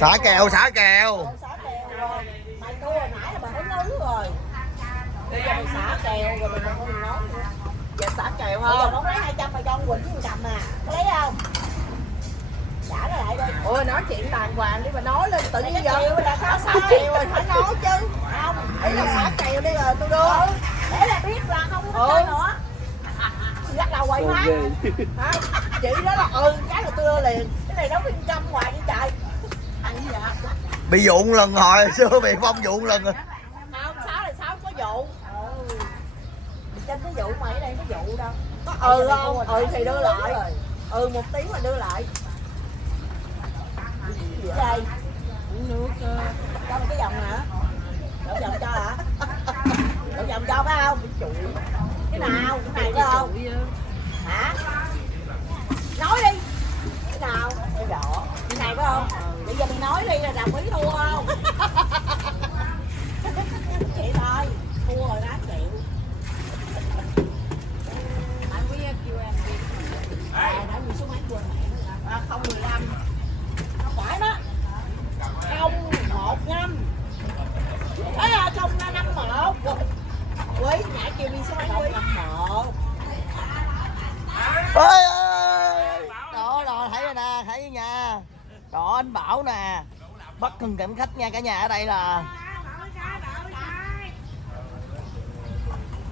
Xả kèo, xả kèo. Xả kèo rồi. Mày thua hồi nãy là mày hứng ứng rồi. Bây giờ mày xả kèo rồi mày còn nói nữa. Giờ xả kèo Bây giờ không? nó lấy 200 mày cho ông Quỳnh với thằng Cầm à. Có lấy không? Trả nó lại đi. Ôi nói chuyện đàng hoàng đi mà nói lên tự nhiên Cái giờ kèo là nó khó xả sai. kèo rồi phải nói chứ. Không. Ý là xả kèo đi rồi tôi đưa. Để là biết là không có chơi nữa. Lắc đầu quậy má. Hả? Chị đó là cái là tôi đưa liền. Cái này nó 100 hoài đi trời. Anh dạ. Bị vụn lần hồi xưa bị Phong vụn lần rồi. Không, 6 là 6 có vụ. Trên cái vụ mày ở đây có vụ đâu. Có không? Thì đưa lại. 1 tiếng mà đưa lại. Đây. Nước Cho mày cái vòng hả? Đổ vòng cho hả? Đổ vòng cho phải không? Cái nào? Cái này phải không? Hả? Nói đi. Cái nào? Cái đỏ. Cái này phải không? Bây giờ mày nói đi là đồng ý thua không? Vậy thôi. Thua rồi đó chịu. Anh quý kêu em đi. Đã gì số mấy quên mẹ nó 015. Không phải đó. 015. Ấy à 051. Quý nhã kêu đi số mấy quý. 051. Ơi ơi. Đó thấy rồi nè, thấy nha. Đó anh Bảo nè. Bắt thân cảm khách nha cả nhà ở đây là.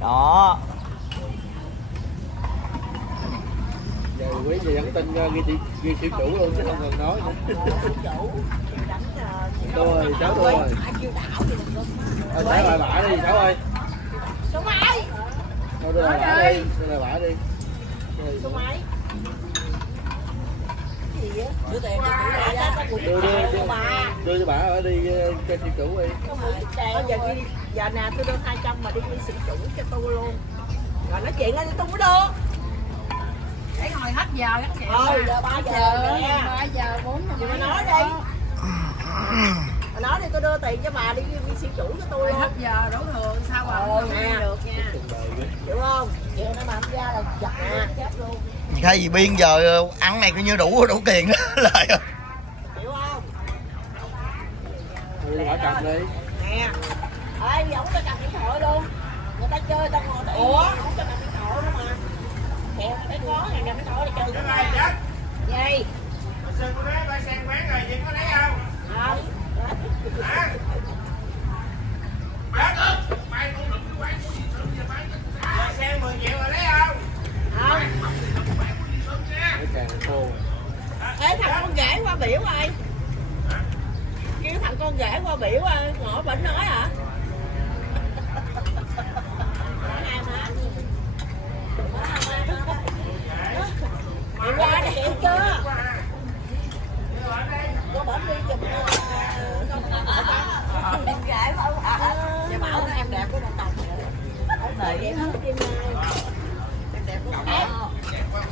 Đó. Giờ quý gì nhắn tin ghi siêu chủ luôn chứ không cần nói nữa. Rồi cháu rồi. Cháu lại bả đi cháu ơi. Số mấy? Thôi đưa lại bả đi, đưa lại bả đi. Số mấy? Cái gì á? Đưa tiền Đưa cho bả ở đi cho siêu chủ đi. Giờ nè tôi đưa 200 mà đi sĩ chủ cho tôi luôn. Rồi nói chuyện anh tôi mới đưa. Để ngồi hết giờ các chị. Giờ 3 giờ nè. 3 giờ 4 giờ. Chị mà nói đi. Mà nói đi tôi đưa tiền cho bà đi sĩ chủ cho tôi luôn. Hết giờ đổ thừa sao mà không Nè. được nha. Chịu không? Chiều nay mà không ra là giật nè. Chết luôn. Thay vì biên giờ ăn này coi như đủ tiền đó lại rồi. Chịu không? Đưa bả cầm đi. Nè. Ê, không cho cầm điện thoại luôn. Người ta chơi tao ngồi đây. Ủa? Không cho cầm điện thoại nữa mà. Kẹo phải có ngày cầm điện thoại để chơi cái này. Gì? Sừng của nó ba sen bán rồi, chị có lấy không? Không. Hả? Bán ớt, mai con đừng cái quán của gì sớm giờ bán ba sen 10 triệu rồi lấy không? Không. Cái càng khô. Ê thằng con rể qua biểu ơi. Kêu thằng con rể qua biểu ơi, ngõ bệnh nói hả? Mày qua đây hiểu chưa? Có bển đi chụp con gái không hả? Chị bảo em đẹp của con Tòng. Đẹp hết tim mai. Em đẹp của con Tòng.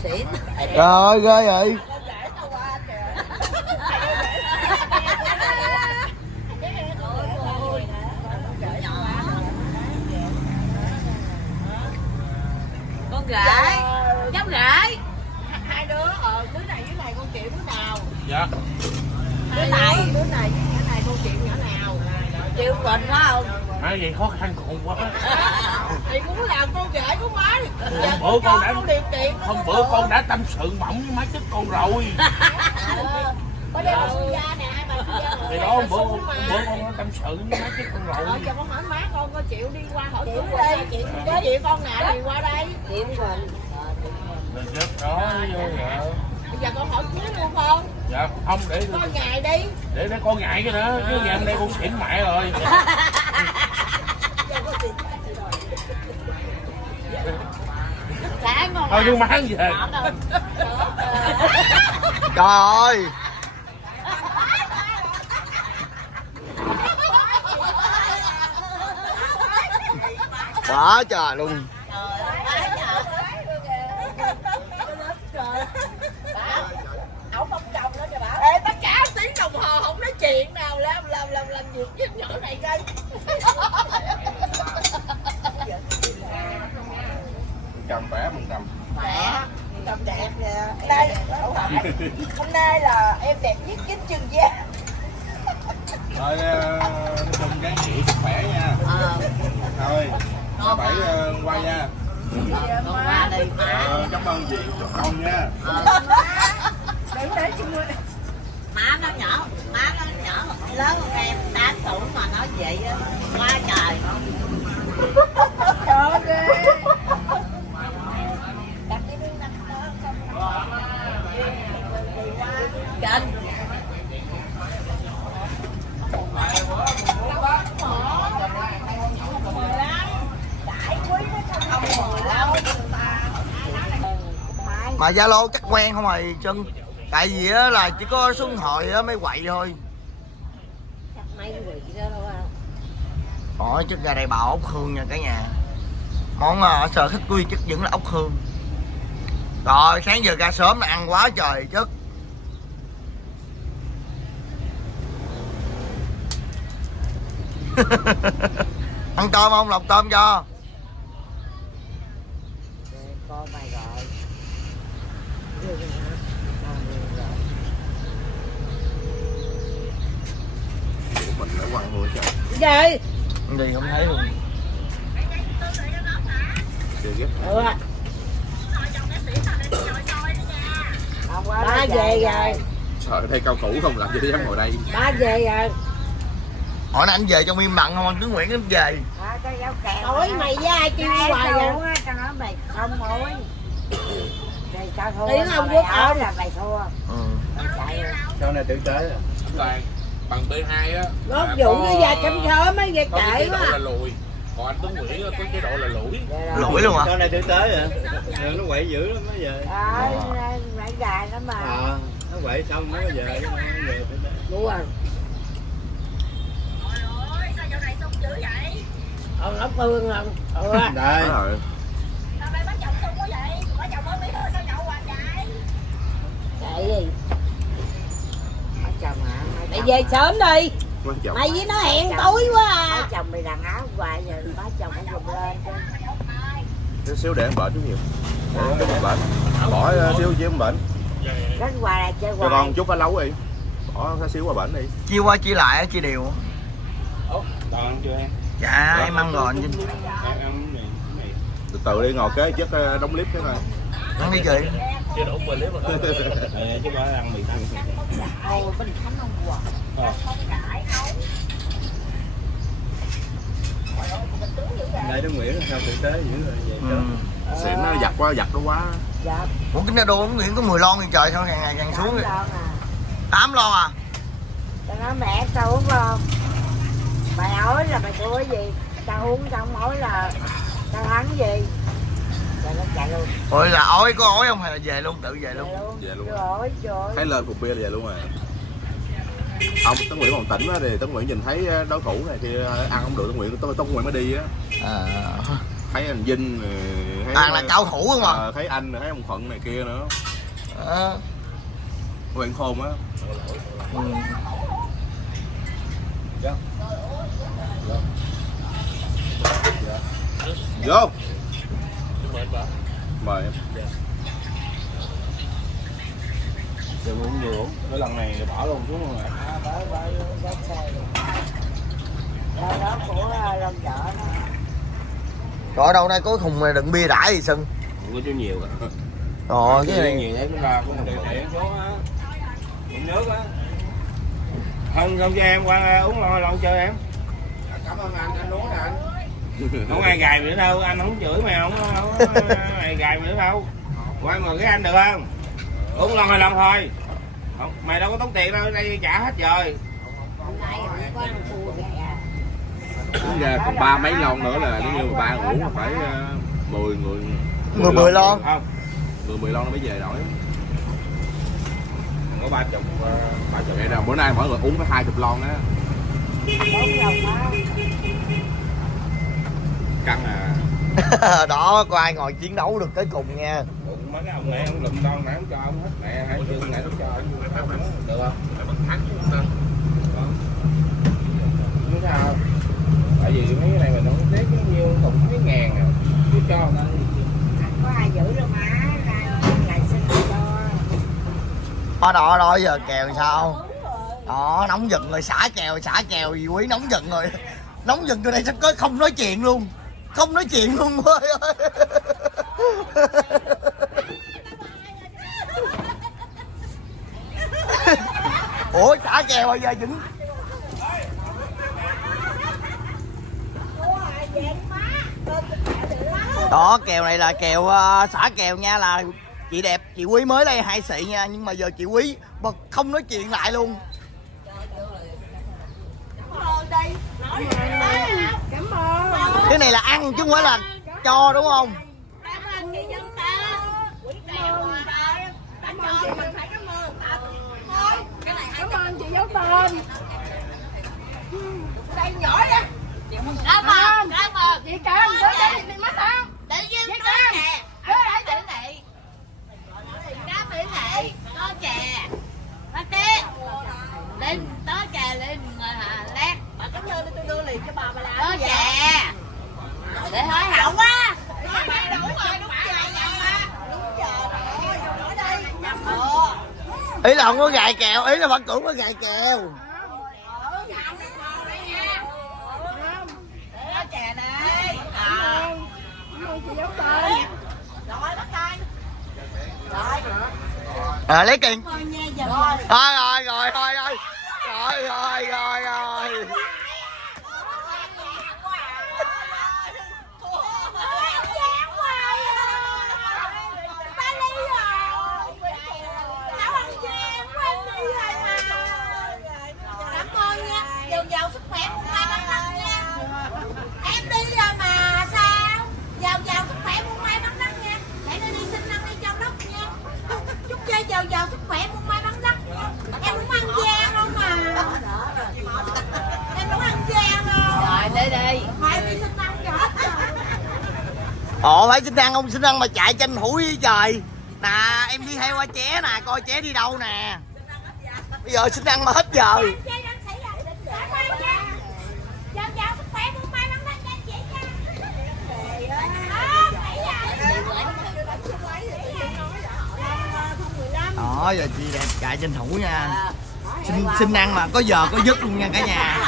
Xịn. Trời ơi ghê vậy. Con rể tao qua kìa. Con rể. Cháu rể. Hai đứa đứa này với này con chịu đứa nào? Dạ. Đứa này với nhỏ này con chịu nhỏ nào? Chịu Quỳnh phải không? Nói vậy khó khăn còn quá. Thì muốn làm con rể của má. Bữa con đã không điều kiện. hôm bữa con đã tâm sự mỏng với má chết con rồi. Có đeo xui da nè, hai bà xui da Thì rồi. đó bữa con đã tâm sự với má chết con rồi. Giờ con hỏi má con có chịu đi qua hỏi Chịu cưới đi, đi. chịu đi. Có gì con nào thì qua đây. Chịu Quỳnh. Rồi chết đó vô dạ. Bây giờ con hỏi cưới luôn không? Dạ không để Con ngày đi. để con ngại cái nữa chứ nhà đây con xỉn mẹ rồi. Sáng ngon. Thôi nhưng mà hắn về. Trời ơi. Quá trời luôn. Ổng không chồng nữa kìa bà. Ê, tất cả tiếng đồng hồ không nói chuyện nào làm việc với nhỏ này coi. 100%. Khỏe, cầm đẹp nè. Đây, hôm nay là em đẹp nhất chính trường gia. Thôi nói chung gắng chịu sức khỏe nha. Thôi thứ bảy quay nha. Con qua đi Cảm ơn chị chúc con nha. má nó nhỏ lớn hơn em 8 tuổi mà nói vậy á, quá trời. Trên Mà Zalo chắc quen không rồi Trân. Tại vì á là chỉ có số điện thoại á mới quậy thôi. mấy người chỉ đó đâu không? Hỏi chất gà đầy bào ốc hương nha cả nhà. Món sờ thích quy chất vẫn là ốc hương. Rồi sáng giờ ra sớm là ăn quá trời chất. Ăn tôm không? Lọc tôm cho. Con mày gọi. Mình đã quăng luôn trời. Gì? Gì không thấy luôn. Ba về rồi. Trời thấy cao thủ không làm gì dám ngồi đây. Ba về rồi. Hỏi anh về trong im lặng không? Anh cứ Nguyễn nó về. Hỏi mày với ai kêu đi hoài vậy? Tao nói mày không hỏi. Tao thua. Tiếng ông Quốc ơi là mày thua. Sau này tự tế à? Toàn bằng B2 á. Góp vụ với gia chấm sớm mấy về Có cái trễ chế độ là quá. lùi. Còn anh Tuấn Nguyễn có chế độ là lủi. Lủi luôn à? Sau này tự tế à? Nó quậy dữ lắm mới về. Mày dài lắm mà. Nó quậy xong nó về. Nó về tự tế. Đúng rồi. Ông lóc hương không? Đây. Rồi. Chạy đi. Chồng hả? Mày về sớm đi. Quan trọng. Mày với nó hẹn tối quá à. Má chồng mày đàn áo hoài giờ má chồng phải dùng lên chứ. Xíu để em bệnh chút nhiều. Để em bệnh. Bỏ xíu chứ em bệnh. Đánh hoài là chơi Cho hoài. con chút phá lấu đi. Bỏ xíu qua bệnh đi. Chia qua chia lại chia đều. Còn ăn chưa em? Dạ em ăn rồi anh Vinh. Em ăn này. Từ từ đi ngồi kế chắc đóng clip cái coi. Ăn đi chị. Chưa đủ 10 clip rồi. Chứ bỏ ăn mì thằng. Ồ, Bình Khánh không quà. Đây Tuấn Nguyễn sao tự tế dữ rồi về sớm. Xịn nó giặt quá, giặt nó quá. Dạ. Ủa cái nó đô Nguyễn có 10 lon thì trời sao càng ngày càng xuống vậy? 8 lon à? Tao nói mẹ tao uống không? Mày hỏi là mày thua cái gì? Tao uống tao không hỏi là tao thắng gì? Rồi nó chạy luôn. Ôi là ói có ói không hay là về luôn, tự về luôn? Về luôn. Rồi trời. Thấy lên phục bia là về luôn rồi. Ông Tấn Nguyễn còn tỉnh á thì Tấn Nguyễn nhìn thấy đối thủ này kia ăn không được Tấn Nguyễn mới đi á. Thấy anh Vinh thấy Toàn là cao thủ không à? Thấy anh thấy ông Thuận này kia nữa. À. Nguyễn Khôn á. Vô. Mời em. Giờ uống nhiều uống. Cái lần này bỏ luôn xuống luôn rồi. Đó của Long Chợ đó. Rồi đâu đây có thùng này đựng bia rải gì sưng. Không có chú nhiều à. Rồi cái này nhiều đấy cũng là cũng để số á. Uống nước á. Không cho em qua uống lâu chơi em. Cảm ơn anh uống nè anh. Không ai gài nữa đâu, anh không chửi mày không ai gài nữa đâu. Qua mời cái anh được không? Uống lon 2 lon thôi. Không, mày đâu có tốn tiền đâu, đây trả hết rồi. Giờ còn 3 mấy lon nữa là nếu như mà 3 ngủ phải 10 người 10 lon. Không. 10 lon nó mới về nổi. Có 30 vậy là bữa nay mỗi người uống phải 20 lon á. 4 lon đó. Căng à. Đó có ai ngồi chiến đấu được tới cùng nha. Mấy cái ông này ông lụm con này không cho ông hết mẹ hai chân này không cho ông được không? Như sao? Tại vì mấy cái này mình không tiếc bao nhiêu cũng mấy ngàn à chứ cho người ta. Có ai giữ đâu má. Ngày sinh cho. Đó đó giờ kèo sao? Đó, nóng giận rồi, xả kèo gì Quý, nóng giận rồi. Nóng giận từ đây sắp có không nói chuyện luôn. Không nói chuyện luôn ơi ơi. Ủa xả kèo rồi giờ vẫn. Đó, kèo này là kèo xả kèo nha, là chị đẹp, chị Quý mới đây 2 xị nha, nhưng mà giờ chị Quý không nói chuyện lại luôn. Cảm ơn. Cái này là ăn chứ không phải là cho đúng không? Cảm ơn chị Dân ta. Quý kèo mà. Đã cho mình phải cảm ơn ta. Thôi, cái này Cảm ơn chị giấu tên. đây nhỏ đó. Cảm ơn. Chị Cần tới đây đi mất không? Tự nhiên có chè. Ở đây tử nị. Cá tử nị. Có chè. Bác Tê. Lên, có chè lên lát. Bà cảm ơn tôi đưa liền cho bà làm. Có chè. Để hỏi hậu quá. Đúng rồi, đúng giờ. Ý là không có gài kèo, ý là bạn cũng có gài kèo. Có chè đây. Cảm ơn chị giấu tên. Rồi, bắt tay. Lấy tiền. Thôi nha giờ. Rồi. Cảm ơn nha. Giàu sức khỏe một mai bắn đất nha. Em đi rồi mà sao? Giàu sức khỏe một mai bắn đất nha. Để nó đi xin ăn đi trong đất nha. Chúc chơi giàu sức khỏe một mai bắn đất nha. Em muốn ăn gian không mà. Em muốn ăn gian không? Rồi đi. Mai đi xin ăn cho. Ồ phải xin ăn không xin ăn mà chạy tranh thủ với trời. Nè em đi theo qua ché nè, coi ché đi đâu nè. Bây giờ xin ăn mà hết giờ. Giàu sức khỏe một mai bắn đất nha chị nha. Đó giờ chị đẹp chạy tranh thủ nha. Xin ăn mà có giờ có giấc luôn nha cả nhà.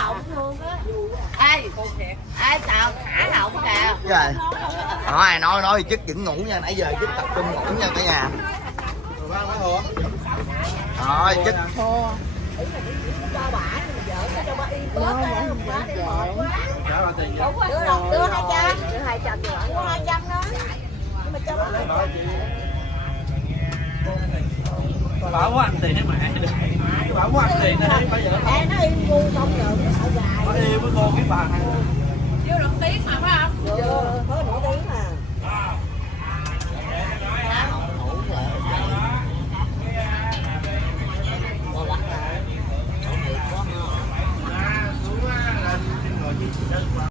Ê tao thả lỏng kìa. Rồi. Đó ai nói thì chất vẫn ngủ nha, nãy giờ chất tập trung ngủ nha cả nhà. Rồi chất Đưa 200 rồi. Đưa 200 đó. Nhưng mà cho nó Bảo có ăn tiền hả mẹ? Bảo có ăn tiền hả? Bây giờ nó im ngu không được. nó im với cô cái bà này. Chưa được tiếng mà.